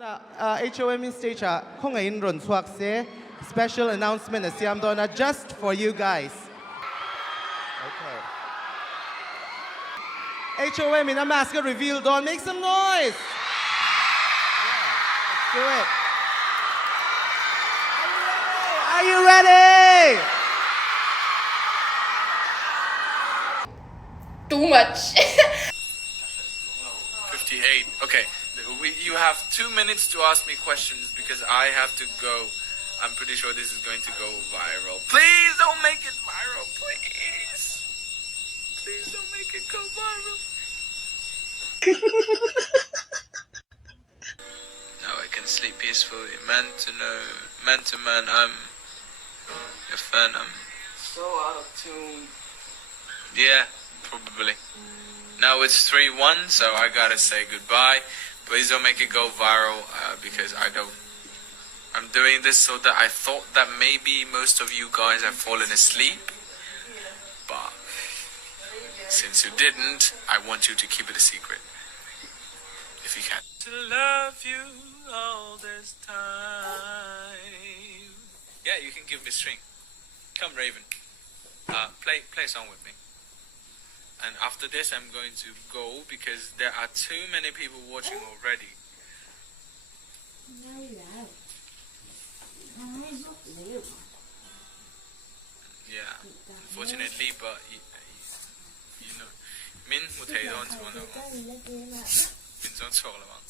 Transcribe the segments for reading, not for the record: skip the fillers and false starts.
H.O.M in stage không ai in run swak se special announcement as siam dona just for you guys. Okay. H.O.M in a mask reveal don make some noise. Yeah, let's do it. Are you ready? Too much. 58. Okay. You have 2 minutes to ask me questions because I have to go. I'm pretty sure this is going to go viral. Please don't make it viral, please. Please don't make it go viral. Now I can sleep peacefully. Man to man, I'm a fan. I'm so out of tune. Yeah, probably. Now it's 3-1, so I gotta say goodbye. Please don't make it go viral because I'm doing this so that I thought that maybe most of you guys have fallen asleep. But since you didn't, I want you to keep it a secret. If you can. To love you all this time. Yeah, you can give me a string. Come, Raven. Play a song with me. And after this, I'm going to go because there are too many people watching already. Yeah, unfortunately, but you know, Min må tage et håndsmål nu. Min sådan tål eller hvad?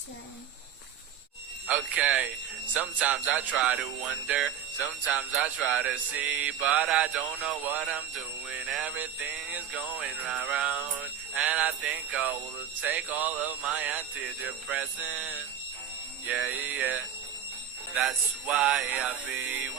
Okay, sometimes I try to wonder, sometimes I try to see, but I don't know what I'm doing. Everything is going round, and I think I will take all of my antidepressants. Yeah, that's why I be